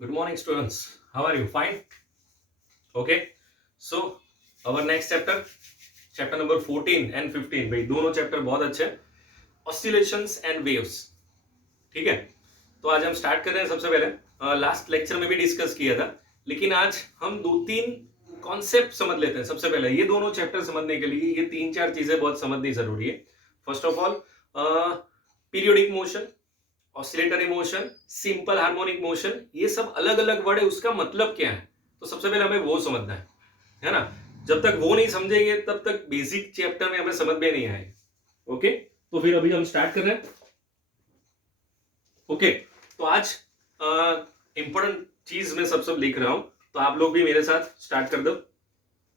Good morning, students. How are you? Fine? Okay. So, our next chapter, chapter number 14 and 15. भाई दोनों chapter बहुत अच्छे हैं. Oscillations and waves. ठीक है. तो आज हम स्टार्ट कर रहे हैं. सबसे पहले लास्ट लेक्चर में भी डिस्कस किया था, लेकिन आज हम दो तीन कॉन्सेप्ट समझ लेते हैं. सबसे पहले ये दोनों चैप्टर समझने के लिए ये तीन चार चीजें बहुत समझनी जरूरी है. First of all, periodic motion, oscillatory motion, simple harmonic motion, ये सब अलग अलग वर्ड है, उसका मतलब क्या है. तो सबसे पहले हमें वो समझना है ना. जब तक वो नहीं समझेंगे तब तक बेसिक चैप्टर में हमें समझ में नहीं आएगा. ओके, तो फिर अभी हम स्टार्ट कर रहे हैं. ओके, तो आज इंपॉर्टेंट चीज मैं सब लिख रहा हूं, तो आप लोग भी मेरे साथ स्टार्ट कर दो.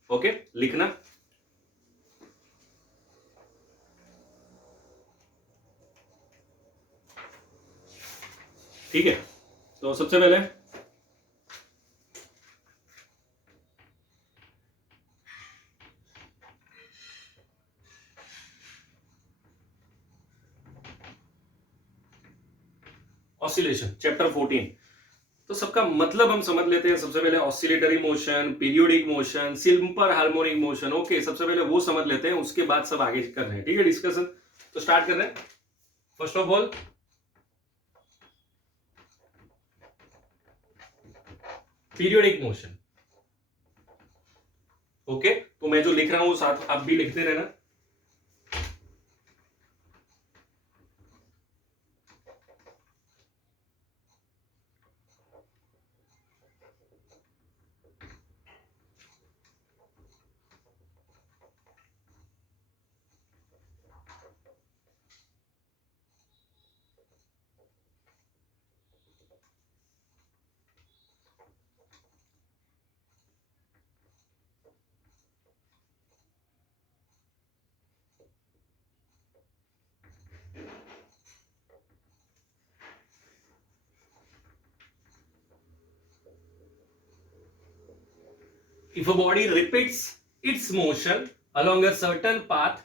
ओके, लिखना. ठीक है, तो सबसे पहले ऑसिलेशन चैप्टर 14. तो सबका मतलब हम समझ लेते हैं. सबसे पहले oscillatory motion, periodic motion, simple harmonic motion. Okay, सबसे पहले वो समझ लेते हैं, उसके बाद सब आगे कर रहे हैं. ठीक है, डिस्कशन तो स्टार्ट कर रहे हैं. First of all, periodic motion. Okay, तो मैं जो लिख रहा हूं साथ आप भी लिखते रहना. If a body repeats its motion along a certain path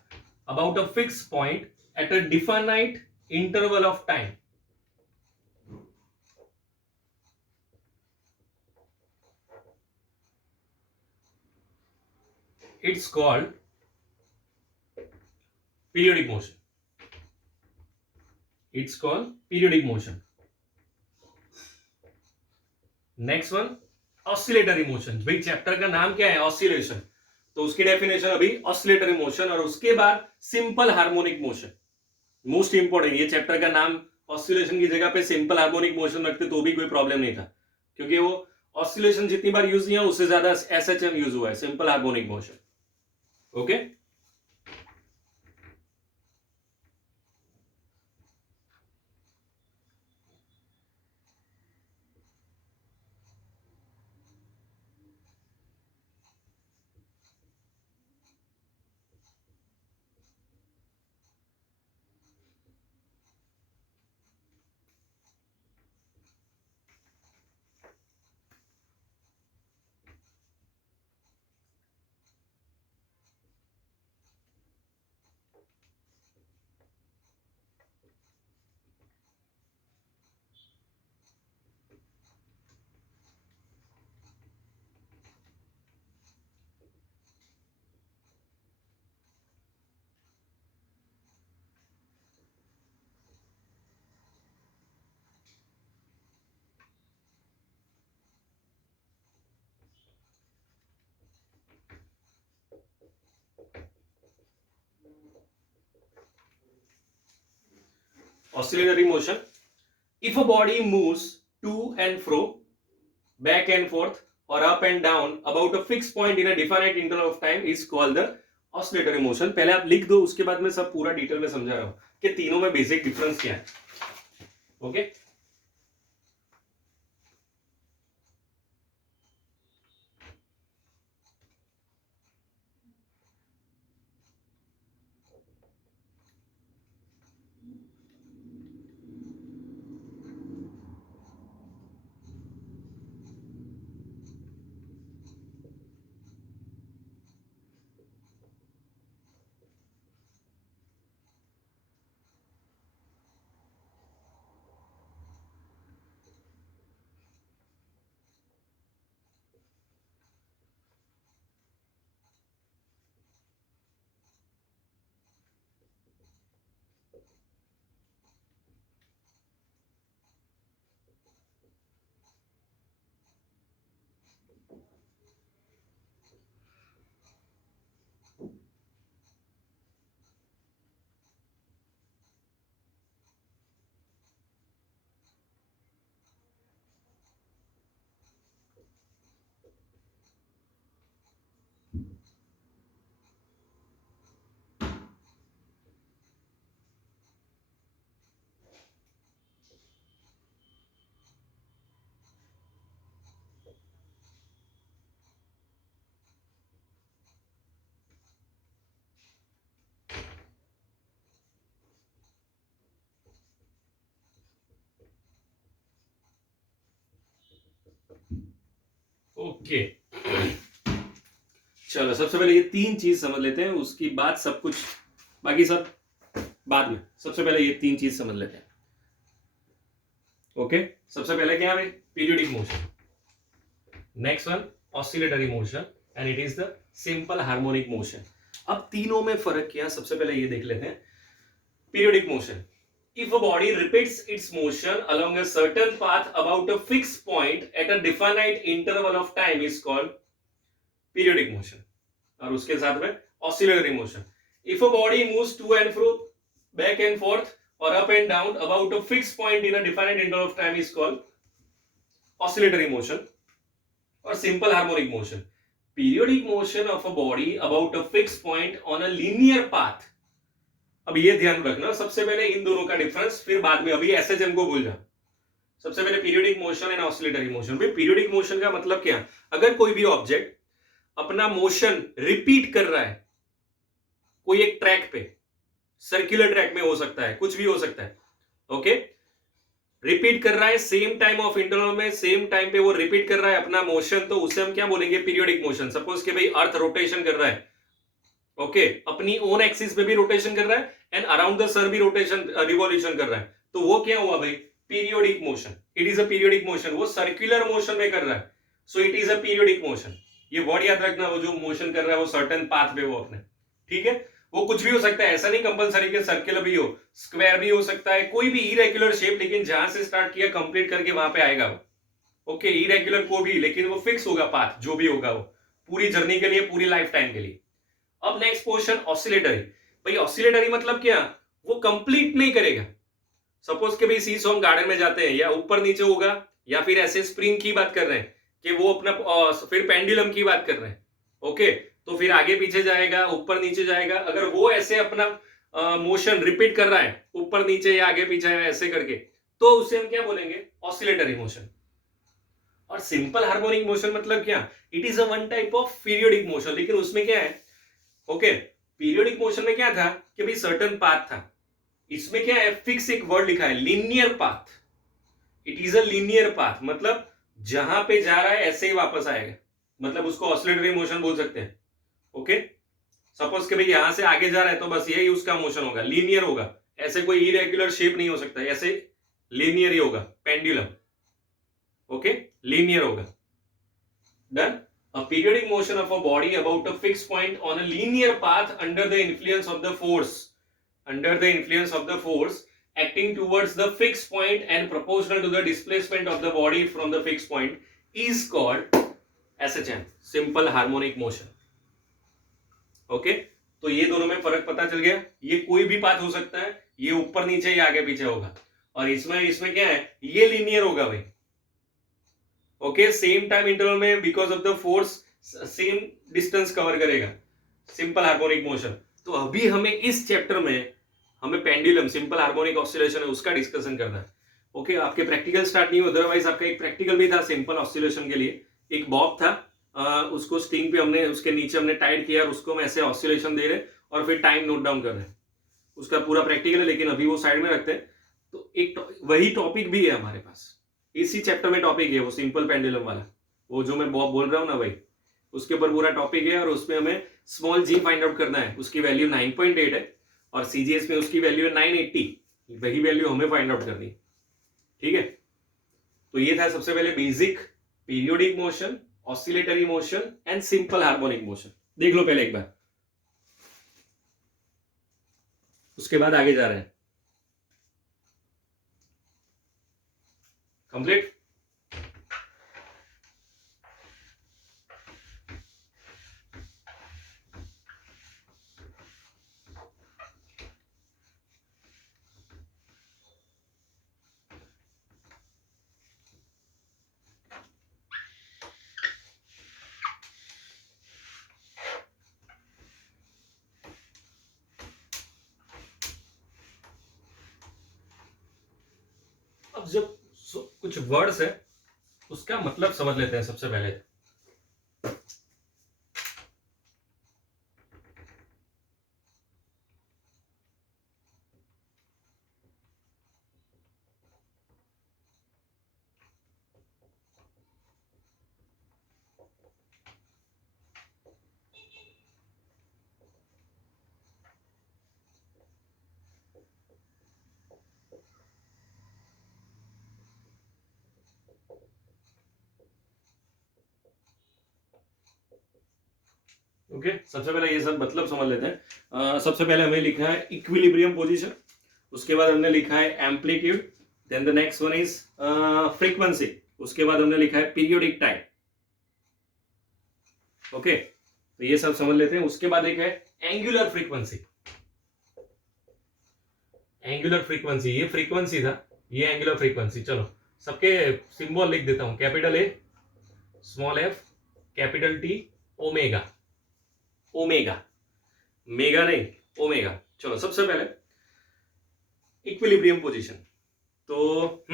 about a fixed point at a definite interval of time, it's called periodic motion. It's called periodic motion. Next one, oscillatory motion. भाई chapter का नाम क्या है? Oscillation. तो उसकी definition अभी oscillatory motion, और उसके बाद simple harmonic motion. Most important, ये चैप्टर का नाम ऑसिलेशन की जगह पे सिंपल हार्मोनिक मोशन रखते तो भी कोई प्रॉब्लम नहीं था, क्योंकि वो ऑसिलेशन जितनी बार यूज किया उससे ज्यादा एसएचएम यूज हुआ है, simple harmonic motion. Okay, oscillatory motion. If a body moves to and fro, back and forth, or up and down about a fixed point in a definite interval of time is called the oscillatory motion. पहले आप लिख दो, उसके बाद मैं सब पूरा detail में समझा रहा हूं कि तीनों में बेसिक डिफरेंस क्या है. ओके, ओके, चलो सबसे पहले ये तीन चीज समझ लेते हैं, उसकी बाद सब कुछ बाकी सब बाद में। सबसे पहले ये तीन चीज समझ लेते हैं। ओके, सबसे पहले क्या है? Periodic motion. Next one oscillatory motion and it is the simple harmonic motion. अब तीनों में फर्क क्या, सबसे पहले ये देख लेते हैं। Periodic motion, if a body repeats its motion along a certain path about a fixed point at a definite interval of time is called periodic motion। और उसके साथ में oscillatory motion, if a body moves to and fro, back and forth or up and down about a fixed point in a definite interval of time is called oscillatory motion or simple harmonic motion। periodic motion of a body about a fixed point on a linear path। अब ये ध्यान रखना, सबसे पहले इन दोनों का difference, फिर बाद में अभी एसएचएम को भूल जा। सबसे पहले periodic motion and oscillatory motion. भाई पीरियोडिक मोशन का मतलब क्या? अगर कोई भी ऑब्जेक्ट अपना मोशन रिपीट कर रहा है कोई एक ट्रैक पे, सर्कुलर ट्रैक में हो सकता है, कुछ भी हो सकता है, ओके, रिपीट कर रहा है सेम टाइम ऑफ इंटरवल में, सेम टाइम पे वो रिपीट कर रहा है अपना मोशन, तो उसे हम क्या बोलेंगे? Periodic motion. सपोज कि भाई अर्थ रोटेशन कर रहा है, ओके, अपनी ओन एक्सिस पे भी रोटेशन कर रहा है एंड अराउंड द सन भी रोटेशन रिवॉल्यूशन कर रहा है, तो वो क्या हुआ भाई? Periodic motion. It is a periodic motion. वो सर्कुलर मोशन में कर रहा है, so it is a periodic motion. ये वर्ड याद रखना, वो जो मोशन कर रहा है वो सर्टेन पाथ पे वो अपने, ठीक है, वो कुछ भी हो सकता है, ऐसा नहीं कंपलसरी कि सर्कुलर भी हो, स्क्वायर भी हो सकता है, कोई भी इरेगुलर शेप, लेकिन जहां से स्टार्ट किया कंप्लीट करके वहां पे आएगा वो, ओके, इरेगुलर को भी, लेकिन वो फिक्स होगा पाथ, जो भी होगा वो पूरी जर्नी के लिए, पूरी लाइफ टाइम के लिए। अब नेक्स्ट पोर्शन ऑसिलेटरी। भाई ऑसिलेटरी मतलब क्या? वो कंप्लीट नहीं करेगा। सपोज के भाई सीसॉ हम गार्डन में जाते हैं, या ऊपर नीचे होगा, या फिर ऐसे स्प्रिंग की बात कर रहे हैं कि वो अपना, फिर पेंडुलम की बात कर रहे हैं, ओके, तो फिर आगे पीछे जाएगा, ऊपर नीचे जाएगा। अगर वो ऐसे अपना मोशन रिपीट कर रहा है ऊपर नीचे या आगे पीछे ऐसे करके, तो उसे हम क्या बोलेंगे? Oscillatory motion. और सिंपल हार्मोनिक मोशन मतलब क्या? It is a one type of periodic motion, लेकिन उसमें क्या है, ओके, पीरियोडिक मोशन में क्या था कि भाई सर्टेन पाथ था, इसमें क्या है? फिक्स एक वर्ड लिखा है, linear path. It is a linear path, मतलब जहां पे जा रहा है ऐसे ही वापस आएगा, मतलब उसको ऑसिलेटरी मोशन बोल सकते हैं, ओके। सपोज के भाई यहां से आगे जा रहा है तो बस यही उसका मोशन होगा, लीनियर होगा, ऐसे कोई इरेगुलर शेप नहीं हो सकता, ऐसे लीनियर ही होगा, पेंडुलम, ओके, लीनियर होगा। Done. A periodic motion of a body about a fixed point on a linear path under the influence of the force, under the influence of the force acting towards the fixed point and proportional to the displacement of the body from the fixed point is called SHM, simple harmonic motion। Okay, तो ये दोनों में फर्क पता चल गया। ये कोई भी पाथ हो सकता है, ये ऊपर नीचे या आगे पीछे होगा, और इसमें इसमें क्या है? ये लीनियर होगा भाई, ओके, सेम टाइम इंटरवल में, because of the force same distance cover करेगा, सिंपल हार्मोनिक मोशन। तो अभी हमें इस चैप्टर में हमें पेंडुलम, सिंपल हार्मोनिक ऑसिलेशन है, उसका डिस्कशन करना है, ओके। आपके प्रैक्टिकल स्टार्ट नहीं हुआ, अदरवाइज आपका एक प्रैक्टिकल भी था सिंपल ऑसिलेशन के लिए। एक बॉब था, उसको स्टिंग पे हमने, उसके नीचे हमने टाइट किया और उसको हम ऐसे ऑसिलेशन दे रहे और फिर टाइम नोट डाउन कर रहे हैं, उसका पूरा प्रैक्टिकल है, लेकिन अभी वो साइड में रखते हैं। तो एक वही टॉपिक भी है हमारे पास, इसी चैप्टर में टॉपिक है वो सिंपल पेंडुलम वाला, वो जो मैं बॉब बोल रहा हूँ ना भाई, उसके ऊपर पूरा टॉपिक है, और उसमें हमें स्मॉल जी फाइंड आउट करना है। उसकी वैल्यू 9.8 है और सीजीएस में उसकी वैल्यू है 980, वही वैल्यू हमें फाइंड आउट करनी, ठीक है। तो ये था सबसे पहले basic periodic motion, oscillatory motion and simple harmonic motion. देख लो पहले एक बार, उसके बाद आगे जा रहे हैं। कंप्लीट। अब जब कुछ वर्ड्स है उसका मतलब समझ लेते हैं सबसे पहले। ओके सबसे पहले ये सब मतलब समझ लेते हैं। सबसे पहले हमें लिखा है इक्विलिब्रियम पोजीशन, उसके बाद हमने लिखा है amplitude, then the next one is frequency, उसके बाद हमने लिखा है पीरियोडिक टाइम। ओके तो ये सब समझ लेते हैं। उसके बाद एक है एंगुलर फ्रीक्वेंसी। एंगुलर फ्रीक्वेंसी, ये फ्रीक्वेंसी था, ये एंगुलर फ्रीक्वेंसी। चलो सबके सिंबल लिख देता हूं, capital A, small F, capital T, omega. Omega, mega नहीं, ओमेगा। चलो सबसे पहले इक्विलिब्रियम पोजीशन। तो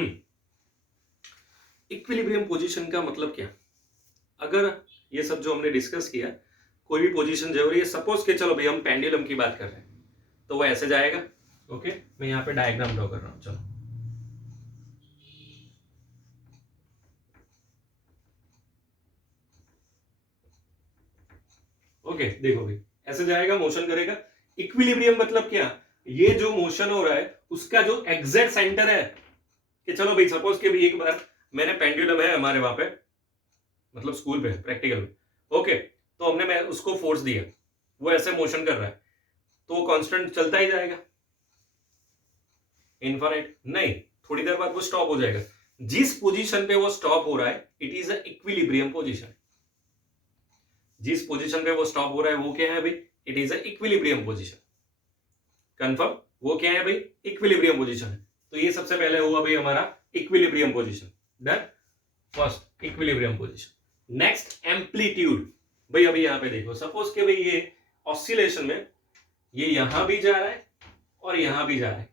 इक्विलिब्रियम पोजीशन का मतलब क्या? अगर ये सब जो हमने डिस्कस किया, कोई भी पोजीशन जो है, सपोज के चलो भाई हम पेंडुलम की बात कर रहे हैं, तो वो ऐसे जाएगा। ओके मैं यहाँ पे डायग्राम ड्रॉ कर रहा हूं। चलो ओके देखो भाई ऐसे जाएगा, मोशन करेगा। इक्विलिब्रियम मतलब क्या? ये जो मोशन हो रहा है उसका जो एग्जैक्ट सेंटर है, कि चलो भाई सपोज के भी एक बार मैंने पेंडुलम है हमारे वहां पे, मतलब स्कूल पे प्रैक्टिकल में, ओके तो हमने मैं उसको फोर्स दिया, वो ऐसे मोशन कर रहा है, तो वो कांस्टेंट चलता ही जाएगा इनफाइनाइट? नहीं, थोड़ी देर बाद वो स्टॉप हो जाएगा। जिस पोजीशन पे वो स्टॉप हो रहा है it is a equilibrium position. जिस पोजीशन पे वो स्टॉप हो रहा है वो क्या है भाई? It is a equilibrium position. Confirm? वो क्या है भाई? Equilibrium position. तो ये सबसे पहले हुआ भाई हमारा equilibrium position. Done, first equilibrium position. Next amplitude. भाई अभी यहां पे देखो, सपोज के भाई ये ऑसिलेशन में ये यहां भी जा रहा है और यहां भी जा रहा है,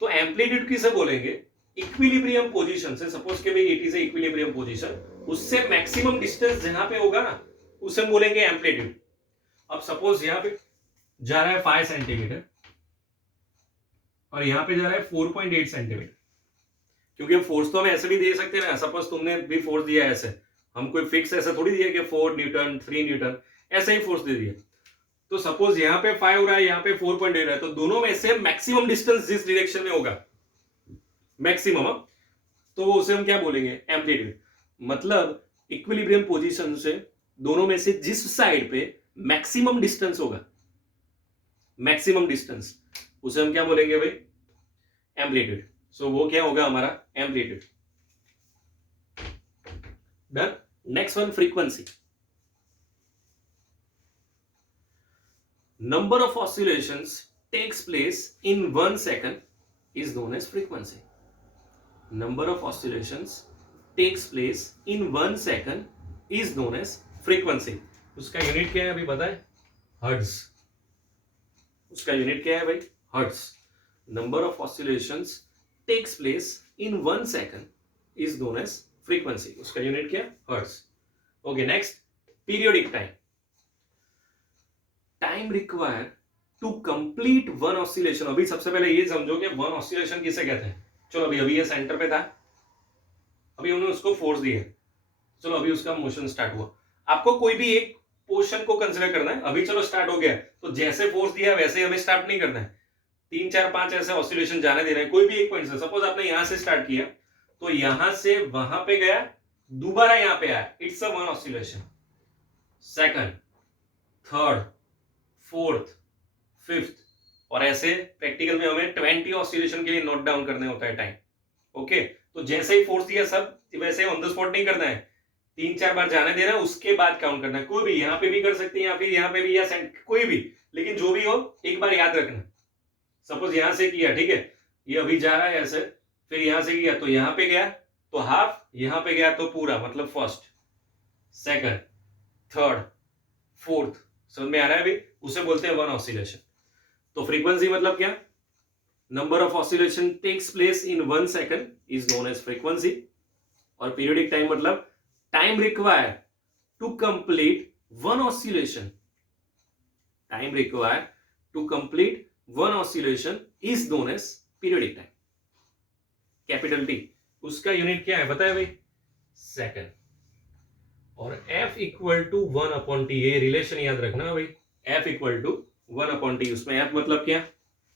तो एम्पलीट्यूड किसे बोलेंगे? इक्विलिब्रियम पोजीशन से, सपोज के भाई it is a equilibrium position, उससे मैक्सिमम डिस्टेंस जहां पे होगा ना उसे बोलेंगे एम्पलीट्यूड। अब सपोज यहां पे जा रहा है 5 सेंटीमीटर और यहां पे जा रहा है 4.8 सेंटीमीटर, क्योंकि फोर्स तो हम ऐसे भी दे सकते हैं ना। सपोज तुमने भी फोर्स दिया है ऐसे, हम कोई फिक्स ऐसा थोड़ी दिया कि 4 न्यूटन 3 न्यूटन, ऐसा ही फोर्स दे दिया। तो सपोज यहां पे 5 हो रहा है, यहां पे 4.8 है, तो दोनों में से मैक्सिमम डिस्टेंस जिस डायरेक्शन में होगा, मैक्सिमम, तो उसे हम क्या बोलेंगे? एम्पलीट्यूड। मतलब इक्विलिब्रियम पोजीशन से दोनों में से जिस साइड पे मैक्सिमम डिस्टेंस होगा, मैक्सिमम डिस्टेंस, उसे हम क्या बोलेंगे भाई? एम्पलीट्यूड। सो वो क्या होगा हमारा? Amplitude. Done. Next one frequency. Number of oscillations takes place in 1 second is known as frequency. Number of oscillations takes place in 1 second is known as frequency. उसका यूनिट क्या है अभी पता है? हर्ट्ज। उसका यूनिट क्या है भाई? Hertz. Number of oscillations takes place in 1 second is known as frequency. उसका यूनिट क्या है? Hertz. Okay next periodic time. Time require to complete one oscillation. अभी सबसे पहले ये समझो कि वन ऑसिलेशन किसे कहते हैं। चलो अभी ये सेंटर पे था, अभी उन्होंने उसको फोर्स दिया, चलो अभी उसका मोशन स्टार्ट हुआ। आपको कोई भी एक पोर्शन को कंसीडर करना है। अभी चलो स्टार्ट हो गया, तो जैसे फोर्स दिया वैसे हमें स्टार्ट नहीं करना है, 3 4 5 ऐसे ऑसिलेशन जाने देना है कोई भी एक पॉइंट से। सपोज आपने यहां से स्टार्ट किया, तो यहां से वहां पे गया, दोबारा यहां पे आया, it's a one oscillation. Second, third, fourth, fifth, और ऐसे प्रैक्टिकल में हमें 20 ऑसिलेशन के लिए नोट डाउन करने होता है टाइम। ओके तो जैसे ही फोर्स दिया सब वैसे ऑन द स्पॉट नहीं करना है, 3 4 बार जाने देना है, उसके बाद काउंट करना है। कोई भी यहाँ पे भी कर सकते हैं या फिर यहाँ पे भी, या कोई भी, लेकिन जो भी हो एक बार याद रखना। सपोज यहां से किया, ठीक है, ये अभी जा रहा है ऐसे, फिर यहां से किया तो यहां पे गया तो हाफ, यहां पे गया तो पूरा, मतलब फर्स्ट, सेकंड, थर्ड, फोर्थ। समझ में आ रहा है अभी? उसे बोलते हैं वन ऑसिलेशन। तो फ्रीक्वेंसी मतलब क्या? Number of oscillation takes place in 1 second is known as frequency. और पीरियोडिक टाइम मतलब time require to complete one oscillation. Time require to complete one oscillation is known as periodic time. Capital T, उसका unit क्या है बताए भाई? Second. और F equal to 1/T, ये relation याद रखना भाई, F इक्वल टू 1/T। उसमें F मतलब क्या?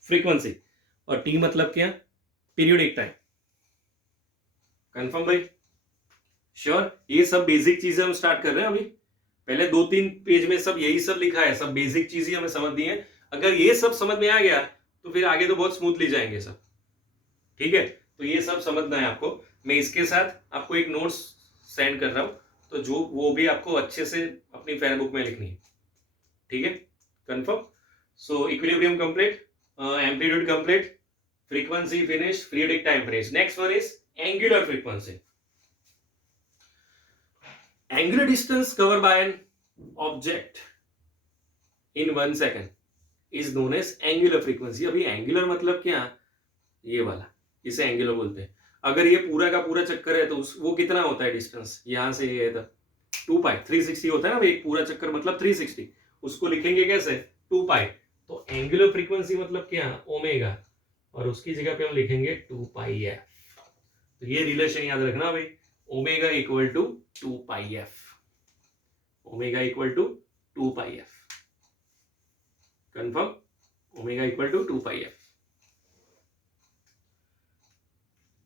फ्रीक्वेंसी, और T मतलब क्या? Periodic time. कंफर्म भाई? श्योर? ये सब बेसिक चीजें हम स्टार्ट कर रहे हैं अभी। पहले 2-3 पेज में सब यही सब लिखा है, सब बेसिक चीजें हमें समझनी है। अगर ये सब समझ में आ गया तो फिर आगे तो बहुत स्मूथली जाएंगे सब। ठीक है, तो ये सब समझना है आपको। मैं इसके साथ आपको एक नोट्स सेंड कर रहा हूं, तो जो वो भी आपको अच्छे से अपनी फेयर बुक में लिखनी है। ठीक है, confirm. So equilibrium complete, amplitude complete, frequency finish, periodic time finish. Next one is angular frequency. Angular distance covered by an object in 1 second is known as angular frequency. अभी angular मतलब क्या? ये वाला, इसे angular बोलते हैं। अगर ये पूरा का पूरा चक्कर है तो वो कितना होता है डिस्टेंस? यहां से ये था 2 पाई, 360 होता है ना, एक पूरा चक्कर मतलब 360। उसको लिखेंगे कैसे? 2 पाई। तो एंगुलर फ्रीक्वेंसी मतलब क्या? ओमेगा, और उसकी जगह पे हम लिखेंगे 2 पाई एफ। तो ये रिलेशन याद रखना भाई, omega equal to 2 pi F, omega equal to 2 pi F. Confirm, omega equal to 2 pi F.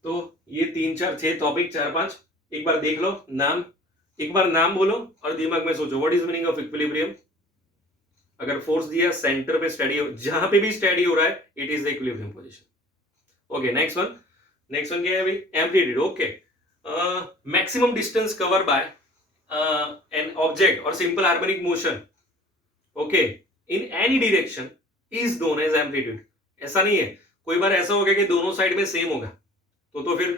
तो ये 3-4-6 टॉपिक, 4-5 एक बार देख लो। नाम, एक बार नाम बोलो और दिमाग में सोचो, what is meaning of equilibrium. अगर फोर्स दिया सेंटर पे स्टडी हो, जहां पे भी स्टडी हो रहा है, it is the equilibrium position. Okay, next one क्या है भाई? Amplitude. Okay, maximum distance cover by an object और simple harmonic motion, okay, in any direction is known as amplitude. ऐसा नहीं है, कोई बार ऐसा होगा कि दोनों साइड में सेम होगा, तो फिर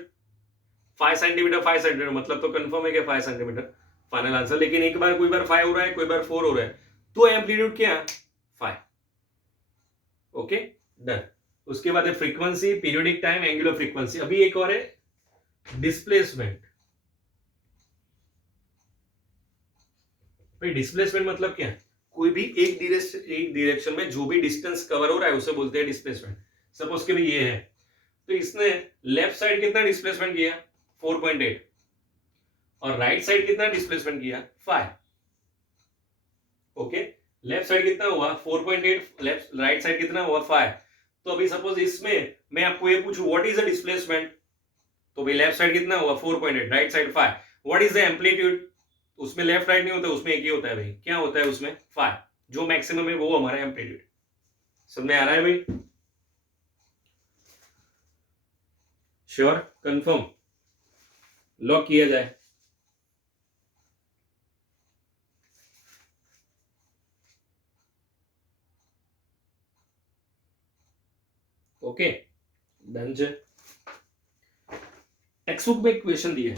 5 सेंटीमीटर 5 सेंटीमीटर मतलब तो कंफर्म है कि 5 सेंटीमीटर फाइनल आंसर। लेकिन एक बार कोई बार 5 हो रहा है, कोई बार 4 हो रहा है, तो एम्पलीट्यूड क्या? 5। Okay, done. उसके बाद है frequency, periodic time, angular frequency. अभी एक और है डिस्प्लेसमेंट। भाई डिस्प्लेसमेंट मतलब क्या? कोई भी एक डायरेक्शन में जो भी डिस्टेंस कवर हो रहा है उसे बोलते हैं डिस्प्लेसमेंट। सपोज के भी ये है, तो इसने लेफ्ट साइड कितना डिस्प्लेसमेंट किया? 4.8, और राइट साइड कितना डिस्प्लेसमेंट किया? 5। ओके, लेफ्ट साइड कितना हुआ? 4.8, लेफ्ट राइट साइड कितना हुआ? 5। तो अभी सपोज इसमें मैं आपको ये पूछूं व्हाट इज द डिस्प्लेसमेंट, तो भाई लेफ्ट साइड कितना हुआ? 4.8, right side 5। What is the amplitude? उसमें लेफ्ट राइट नहीं होता, उसमें एक ही होता है भाई। क्या होता है उसमें? 5। जो मैक्सिमम है वो हमारा एम्पलीट्यूड। समझ में आ रहा है भाई? श्योर, कंफर्म, लॉक किया जाए। Okay, done. टेक्स्ट बुक में क्वेश्चन दिए,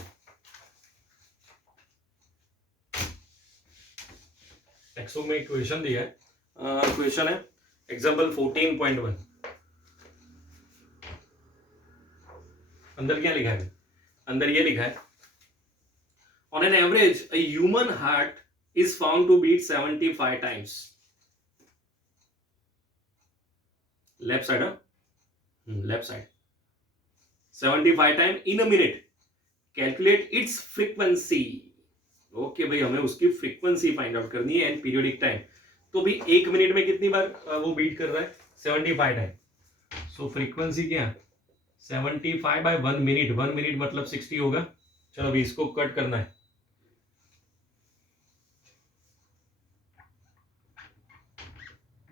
टेक्स्ट बुक में एक क्वेश्चन दिया है। क्वेश्चन है एग्जाम्पल 14.1। अंदर क्या लिखा है? अंदर ये लिखा है, on an average a human heart is found to beat 75 times. Left side, left side 75 time in a minute, calculate its frequency. Okay भाई, हमें उसकी फ्रीक्वेंसी फाइंड आउट करनी है एंड पीरियोडिक टाइम। तो भी एक मिनट में कितनी बार वो बीट कर रहा है? 75 टाइम। सो फ्रीक्वेंसी क्या? 75 बाय 1 मिनट, 1 मिनट मतलब 60 होगा। चलो अभी इसको कट करना है।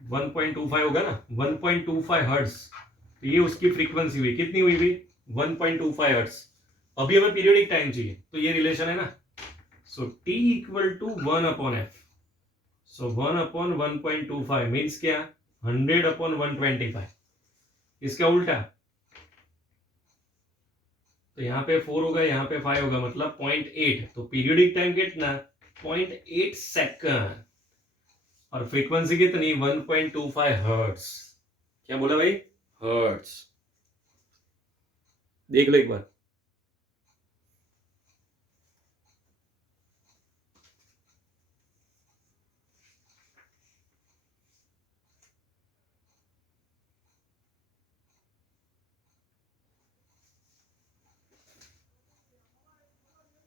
वन 1.25 होगा ना, 1.25 हर्ट्ज। तो ये उसकी फ्रीक्वेंसी हुई, कितनी हुई भी? 1.25 हर्ट्ज। अभी हमें पीरियोडिक टाइम चाहिए, तो ये रिलेशन है ना, so t equal to 1/f। So 1/1.25 means क्या? 100/125। इसका उल्टा, तो यहाँ पे 4 होगा, यहाँ पे 5 होगा, मतलब 0.8। तो पीरियोडिक टाइम कितना? 0.8 सेकंड। और फ्रीक्वेंसी कितनी? 1.25 हर्ट्ज। क्या बोला भाई? हर्ट्ज। देख लो एक बार।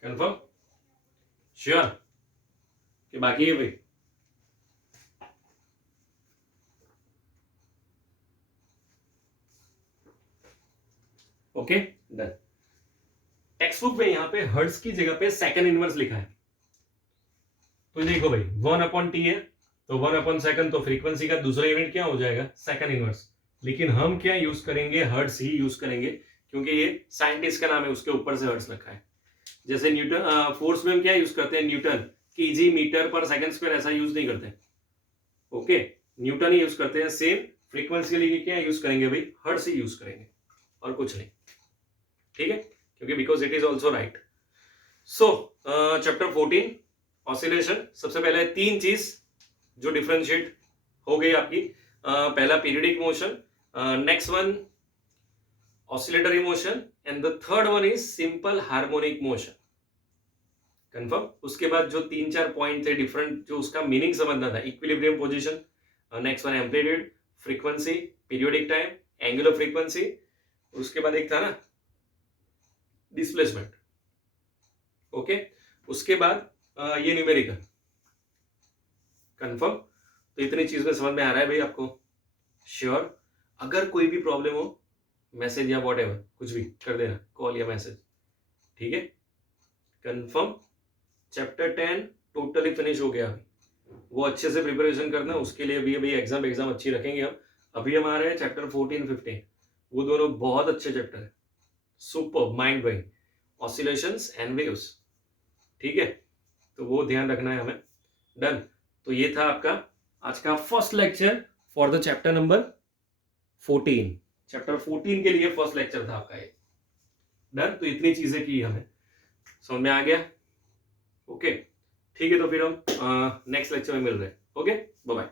कंफर्म, श्योर कि बाकी है भाई? Okay, done. टेक्स्ट बुक में यहां पे हर्ट्ज की जगह पे सेकंड इनवर्स लिखा है। तो देखो भाई 1/t है, तो 1/सेकंड, तो फ्रीक्वेंसी का दूसरा यूनिट क्या हो जाएगा, सेकंड इनवर्स। लेकिन हम क्या यूज करेंगे, हर्ट्स ही यूज करेंगे, क्योंकि ये साइंटिस्ट का नाम है, उसके ऊपर से हर्ट्स रखा है। जैसे न्यूटन फोर्स में हम क्या यूज करते हैं, न्यूटन, केजी मीटर पर सेकंड स्क्वायर, ऐसा यूज नहीं करते। ओके, न्यूटन ही यूज करते हैं। सेम फ्रीक्वेंसी के लिए क्या यूज करेंगे भाई, हर्ट्स ही यूज करेंगे, और कुछ नहीं। ठीक है, क्योंकि because it is also right. So chapter 14 oscillation. सबसे पहले तीन चीज जो डिफरेंशिएट हो गई आपकी। पहला periodic motion, next one oscillatory motion, and the third one is simple harmonic motion. Confirm. उसके बाद जो तीन चार पॉइंट थे डिफरेंट, जो उसका मीनिंग समझना था, equilibrium position, next one amplitude, frequency, periodic time, angular frequency, उसके बाद एक था ना डिस्प्लेसमेंट। ओके, उसके बाद ये न्यूमेरिकल। कंफर्म। तो इतनी चीज में समझ में आ रहा है भाई आपको? श्योर। अगर कोई भी प्रॉब्लम हो, मैसेज या वॉट एवर कुछ भी कर देना, कॉल या मैसेज। ठीक है, कंफर्म। चैप्टर 10 टोटली फिनिश हो गया। वो अच्छे से प्रिपरेशन करना, उसके लिए भी अभी एग्जाम अच्छी रखेंगे हम। अभी हम आ रहे हैं चैप्टर 14 15, वो दोनों बहुत अच्छे चैप्टर है, super mind blowing, oscillations and waves. ठीक है, तो वो ध्यान रखना है हमें। डन। तो ये था आपका आज का first lecture for the chapter number 14। Chapter 14 के लिए फर्स्ट लेक्चर था आपका ये। डन। तो इतनी चीजें की हमें, समझ में आ गया? ओके, ठीक है, तो फिर हम नेक्स्ट लेक्चर में मिल रहे हैं। Okay, bye bye.